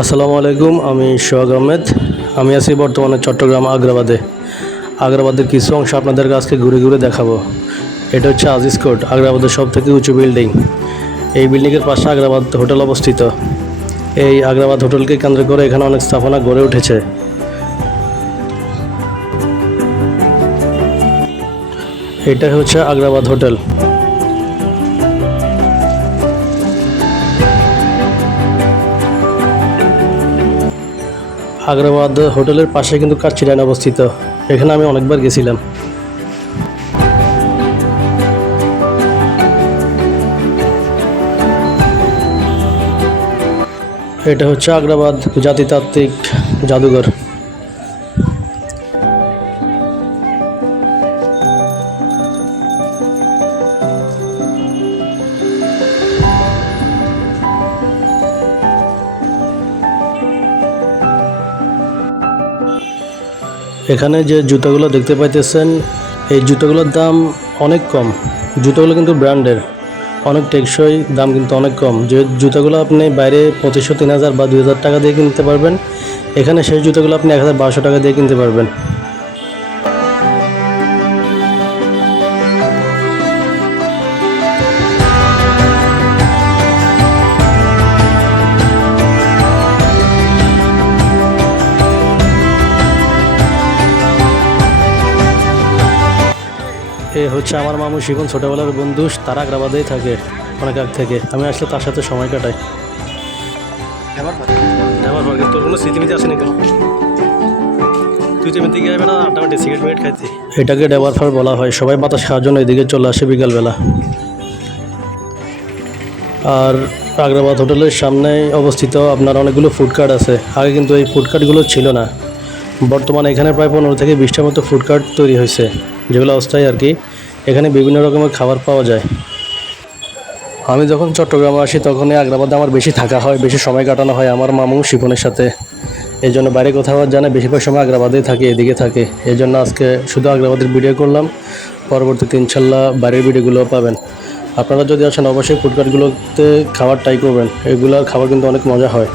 আসসালামু আলাইকুম, আমি সোহাগ আহমেদ। আমি আছি বর্তমানে চট্টগ্রাম আগ্রাবাদে। আগ্রাবাদের কিছু অংশ আপনাদের আজকে ঘুরে ঘুরে দেখাবো। এটা হচ্ছে আজিজ কোর্ট, আগ্রাবাদের সব থেকে উঁচু বিল্ডিং। এই বিল্ডিংয়ের পাশে আগ্রাবাদ হোটেল অবস্থিত। এই আগ্রাবাদ হোটেলকে কেন্দ্র করে এখানে অনেক স্থাপনা গড়ে উঠেছে। এটা হচ্ছে আগ্রাবাদ হোটেল। আগ্রাবাদ হোটেলের পাশে কিন্তু কাচ্চিরান অবস্থিত। এখানে আমি অনেকবার গেছিলাম। এটা হচ্ছে আগ্রাবাদ জাতিতাত্ত্বিক জাদুঘর। এখানে যে জুতাগুলো দেখতে পাইতেছেন, এই জুতোগুলোর দাম অনেক কম। জুতোগুলো কিন্তু ব্র্যান্ডের, অনেক টেকসই, দাম কিন্তু অনেক কম। যে জুতোগুলো আপনি বাইরে পঁচিশশো, তিন হাজার বা দুই হাজার টাকা দিয়ে কিনতে পারবেন, এখানে সেই জুতোগুলো আপনি এক হাজার বারোশো টাকা দিয়ে কিনতে পারবেন। এ হচ্ছে আমার মামু শিখন ছোটোবেলার বন্ধু তারা আগ্রাবাদেই থাকে অনেক আগ থেকে। আমি আসলে তার সাথে সময় কাটাই। তোর কোনো স্মৃতিমিতি আছে নাকি তুই তো এমনিতে গিয়ে না আড্ডা মাটি সিগারেট মিগারেট খাইতি। এটাকে ডেবার ফার বলা হয় সবাই বাতাস খাওয়ার জন্য এদিকে চলে আসে বিকালবেলা। আর আগ্রাবাদ হোটেলের সামনে অবস্থিত আপনার অনেকগুলো ফুড কার্ট আছে। আগে কিন্তু এই ফুড কার্টগুলো ছিল না। বর্তমানে এখানে প্রায় পনেরো থেকে বিশটার মতো ফুড কার্ট তৈরি হয়েছে যেগুলো অস্থায়ী আর কি। এখানে বিভিন্ন রকমের খাবার পাওয়া যায়। আমি যখন চট্টগ্রামে আসি তখনই আগ্রাবাদে আমার বেশি থাকা হয়, বেশি সময় কাটানো হয় আমার মামু শিপনের সাথে। এই জন্য বাইরে কোথাও জানে বেশিরভাগ সময় আগ্রাবাদেই থাকে, এদিকে থাকে। এই জন্য আজকে শুধু আগ্রাবাদের ভিডিও করলাম। পরবর্তীতে ইনশাল্লাহ বাইরের ভিডিওগুলো পাবেন। আপনারা যদি আসেন, অবশ্যই ফুডকার্টগুলোতে খাবার ট্রাই করবেন। এগুলোর খাবার কিন্তু অনেক মজা হয়।